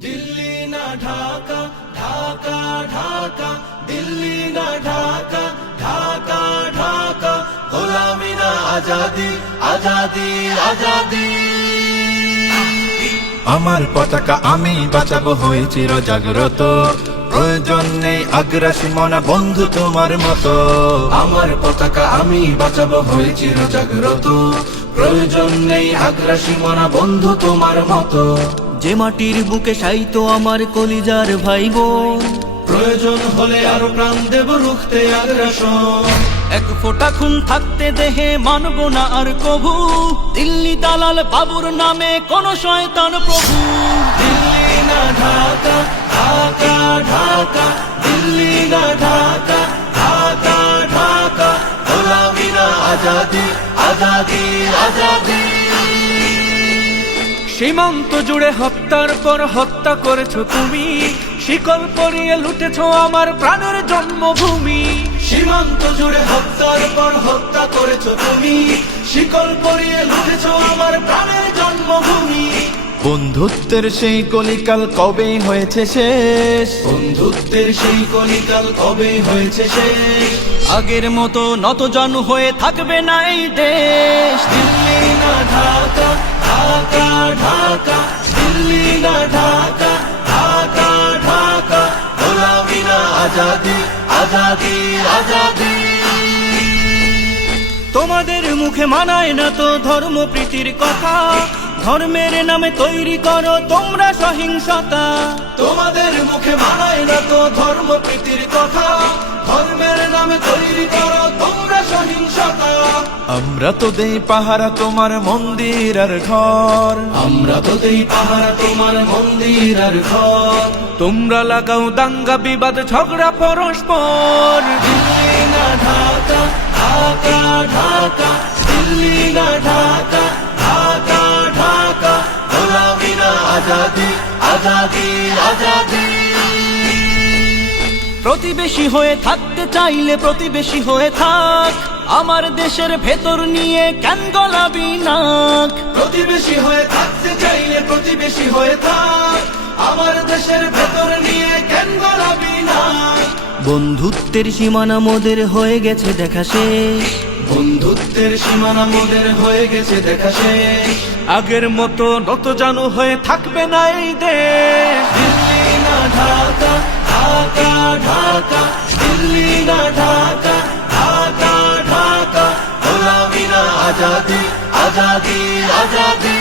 দিল্লি না ঢাকা, ঢাকা ঢাকা, দিল্লি না ঢাকা, ঢাকা ঢাকা, গোলামি না আজাদি, আজাদি আজাদি। আমার পতাকা আমি বাঁচাবো, হয়ে চির জাগ্রত, প্রয়োজন নেই আগ্রাসী মনা বন্ধু তোমার মতো। আমার পতাকা আমি বাঁচাবো, হয়ে চির জাগ্রত, প্রয়োজন নেই আগ্রাসী মনা বন্ধু তোমার মতো। যে মাটির বুকে সাইতো আমার কলিজার ভাই বোন, প্রয়োজন হলে আরো প্রাণ দেব রুখতে আগ্রাসন। এক ফোঁটা খুন থাকতে দেহে মানব না আর কভু, দিল্লি দালাল বাবুর নামে কোন শয়তান প্রভু। দিল্লি না ঢাকা, ঢাকা ঢাকা, দিল্লি না ঢাকা, ঢাকা ঢাকা, গোলামি না আজাদি, আজাদি আজাদি। সীমান্ত জুড়ে হত্যার পর হত্যা করেছো তুমি, শিকল পরিয়ে লুটেছো আমার প্রাণের জন্মভূমি। সীমান্ত জুড়ে হত্যার পর হত্যা করেছো তুমি, শিকল পরিয়ে লুটেছো আমার প্রাণের জন্মভূমি। বন্ধুত্বের সেই কলিকাল কবে হয়েছে শেষ, বন্ধুত্বের সেই কলিকাল কবে হয়েছে শেষ। আগের মতো নতজানু হয়ে থাকবে না এই দেশ। দিল্লি না ঢাকা, ঢাকা ঢাকা, দিল্লি না ঢাকা, ঢাকা ঢাকা, গোলামি না আজাদি, আজাদি আজাদি। তোমাদের মুখে মানায় না তো ধর্ম প্রীতির কথা, ধর্মের নামে তৈরি করো তোমরা সহিংসতা। তোমাদের মুখে মানায় না তো ধর্ম প্রীতির কথা, ধর্মের নামে তৈরি করো তোমরা সহিংসতা। আমরা তো দেই পাহারা তোমার মন্দির আর ঘর, আমরা তো দেই পাহারা তোমার মন্দির আর ঘর। তোমরা লাগাও দাঙ্গা বিবাদ ঝগড়া পরস্পর। দিল্লি না ঢাকা, ঢাকা ঢাকা, দিল্লি না ঢাকা, ঢাকা ঢাকা, গোলামি না আজাদি, আজাদি আজাদি। প্রতিবেশী হয়ে থাকতে চাইলে প্রতিবেশী হয়ে থাক, আমার দেশের ভেতর নিয়ে কেন গলাবি নাক। প্রতিবেশী হয়ে থাকতে চাইলে প্রতিবেশী হয়ে থাক, আমার দেশের ভেতর নিয়ে কেন গলাবি না। বন্ধুত্বের সীমানা মোদের হয়ে গেছে দেখা শেষ, বন্ধুত্বের সীমানা মোদের হয়ে গেছে দেখা শেষ। আগের মতো নতজানু হয়ে থাকবে না এই দেশ। দিল্লি না ঢাকা, ঢাকা ঢাকা, দিল্লি না ঢাকা, ঢাকা ঢাকা, গোলামি না আজাদি, আজাদি আজাদি।